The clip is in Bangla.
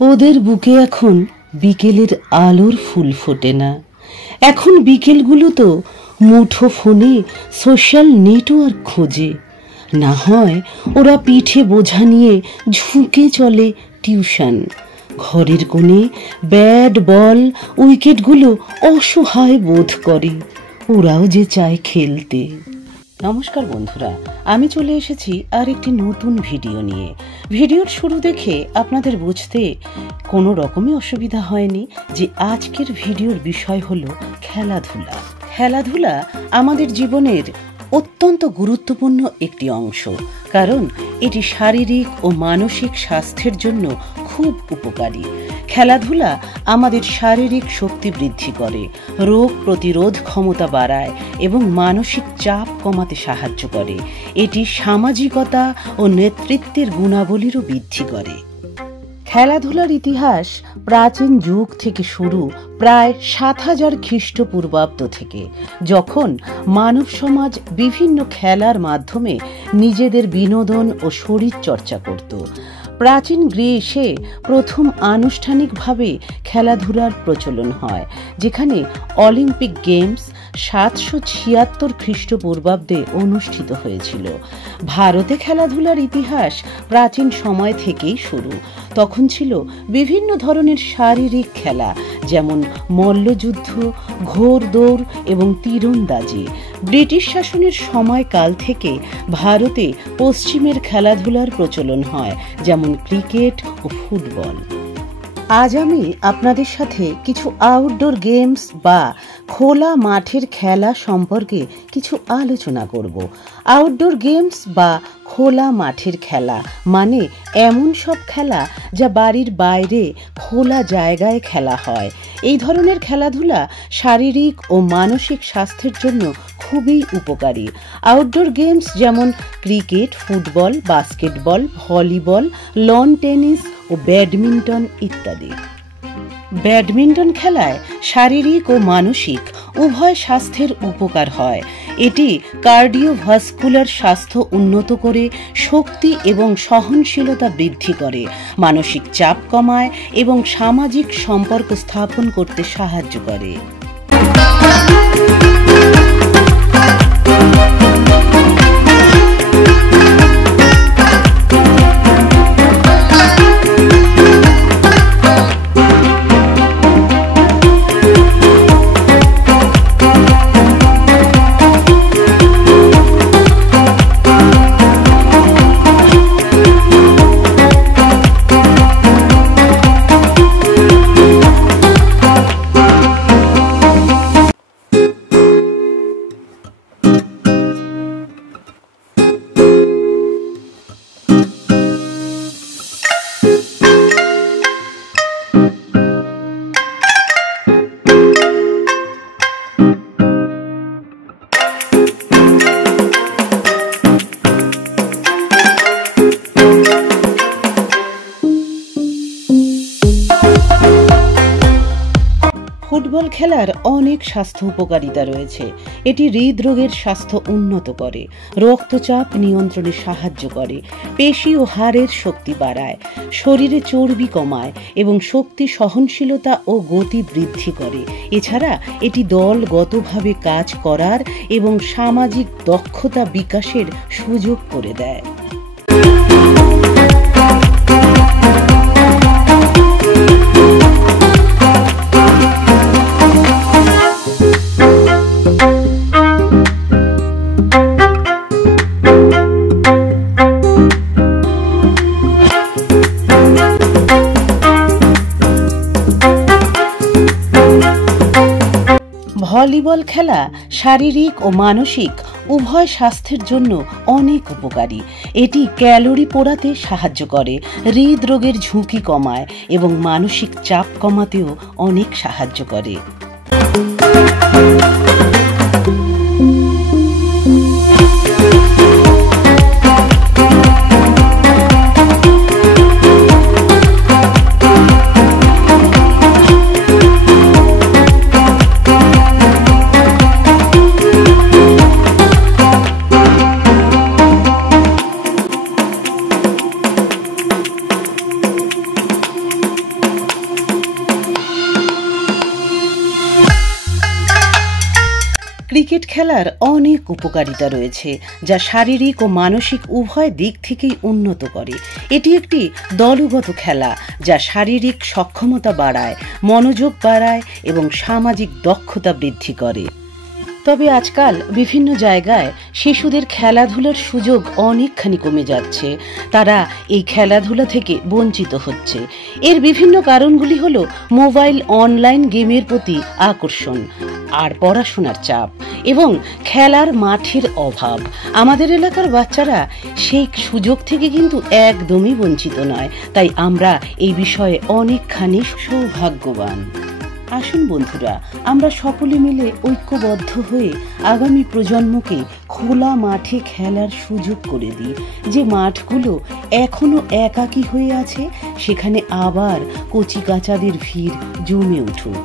ওদের বুকে এখন বিকেলের আলোর ফুল ফোটে না। এখন বিকেলগুলো তো মুঠো ফোনে সোশ্যাল নেটওয়ার্ক খোঁজে। না হয় ওরা পিঠে বোঝা নিয়ে ঝুঁকে চলে টিউশন। ঘরের কোণে ব্যাট বল উইকেটগুলো অসহায় বোধ করে। ওরাও যে চায় খেলতে। নমস্কার বন্ধুরা, আমি চলে এসেছি আর একটি নতুন ভিডিও নিয়ে। ভিডিওর শুরু দেখে আপনাদের বুঝতে কোনো রকমই অসুবিধা হয়নি যে আজকের ভিডিওর বিষয় হলো খেলাধুলা। খেলাধুলা আমাদের জীবনের অত্যন্ত গুরুত্বপূর্ণ একটি অংশ, কারণ এটি শারীরিক ও মানসিক স্বাস্থ্যের জন্য খুব উপকারী। খেলাধুলা আমাদের শারীরিক শক্তি বৃদ্ধি করে, রোগ প্রতিরোধ ক্ষমতা বাড়ায় এবং মানসিক চাপ কমাতে সাহায্য করে। এটি সামাজিকতা ও নেতৃত্বের গুণাবলীরও বৃদ্ধি করে। খেলাধুলার ইতিহাস প্রাচীন যুগ থেকে শুরু, প্রায় ৭,০০০ খ্রিস্টপূর্বাব্দ থেকে, যখন মানব সমাজ বিভিন্ন খেলার মাধ্যমে নিজেদের বিনোদন ও শরীর চর্চা করত। প্রাচীন গ্রীসে প্রথম আনুষ্ঠানিকভাবে খেলাধুলার প্রচলন হয়, যেখানে অলিম্পিক গেমস ৭৭৬ খ্রিস্টপূর্বাব্দে অনুষ্ঠিত হয়েছিল। ভারতে খেলাধুলার ইতিহাস প্রাচীন সময় থেকেই শুরু। তখন ছিল বিভিন্ন ধরনের শারীরিক খেলা, যেমন মল্লযুদ্ধ, ঘোড়দৌড় এবং তীরন্দাজি। ব্রিটিশ শাসনের সময়কাল থেকে ভারতে পশ্চিমের খেলাধুলার প্রচলন হয়, যেমন ক্রিকেট ও ফুটবল। আজ আমি আপনাদের সাথে কিছু আউটডোর গেমস বা খোলা মাঠের খেলা সম্পর্কে কিছু আলোচনা করব। আউটডোর গেমস বা খোলা মাঠের খেলা মানে এমন সব খেলা যা বাড়ির বাইরে খোলা জায়গায় খেলা হয়। এই ধরনের খেলাধুলা শারীরিক ও মানসিক স্বাস্থ্যের জন্য খুবই উপকারী। আউটডোর গেমস যেমন cricket, football, basketball, volleyball, lawn tennis ও ব্যাডমিন্টন ইত্যাদি। ব্যাডমিন্টন খেলায় শারীরিক ও মানসিক উভয় স্বাস্থ্যের উপকার হয়। এটি কার্ডিওভাস্কুলার স্বাস্থ্য উন্নত করে, শক্তি এবং সহনশীলতা বৃদ্ধি করে, মানসিক চাপ কমায় এবং সামাজিক সম্পর্ক স্থাপন করতে সাহায্য করে। ফুটবল খেলার অনেক স্বাস্থ্য উপকারিতা রয়েছে। এটি হৃদরোগের স্বাস্থ্য উন্নত করে, রক্তচাপ নিয়ন্ত্রণে সাহায্য করে, পেশি ও হাড়ের শক্তি বাড়ায়, শরীরে চর্বি কমায় এবং শক্তি, সহনশীলতা ও গতি বৃদ্ধি করে। এছাড়া এটি দলগতভাবে কাজ করার এবং সামাজিক দক্ষতা বিকাশের সুযোগ করে দেয়। ভলিবল খেলা শারীরিক ও মানসিক উভয় স্বাস্থ্যের জন্য অনেক উপকারী। এটি ক্যালোরি পোড়াতে সাহায্য করে, হৃদরোগের ঝুঁকি কমায় এবং মানসিক চাপ কমাতেও অনেক সাহায্য করে। ক্রিকেট খেলার অনেক উপকারিতা রয়েছে, যা শারীরিক ও মানসিক উভয় দিক থেকেই উন্নত করে। এটি একটি দলগত খেলা যা শারীরিক সক্ষমতা বাড়ায়, মনোযোগ বাড়ায় এবং সামাজিক দক্ষতা বৃদ্ধি করে। তবে আজকাল বিভিন্ন জায়গায় শিশুদের খেলাধুলার সুযোগ অনেকখানি কমে যাচ্ছে। তারা এই খেলাধুলা থেকে বঞ্চিত হচ্ছে। এর বিভিন্ন কারণগুলি হলো মোবাইল অনলাইন গেমের প্রতি আকর্ষণ, আর পড়াশোনার চাপ এবং খেলার মাঠের অভাব। আমাদের এলাকার বাচ্চারা সেই সুযোগ থেকে কিন্তু একদমই বঞ্চিত নয়, তাই আমরা এই বিষয়ে অনেকখানি সৌভাগ্যবান। আসুন বন্ধুরা, আমরা সকলে মিলে ঐক্যবদ্ধ হয়ে আগামী প্রজন্মকে খোলা মাঠে খেলার সুযোগ করে দিই। যে মাঠগুলো এখনো একাকী হয়ে আছে, সেখানে আবার কচিকাঁচাদের ভিড় জমে উঠুক।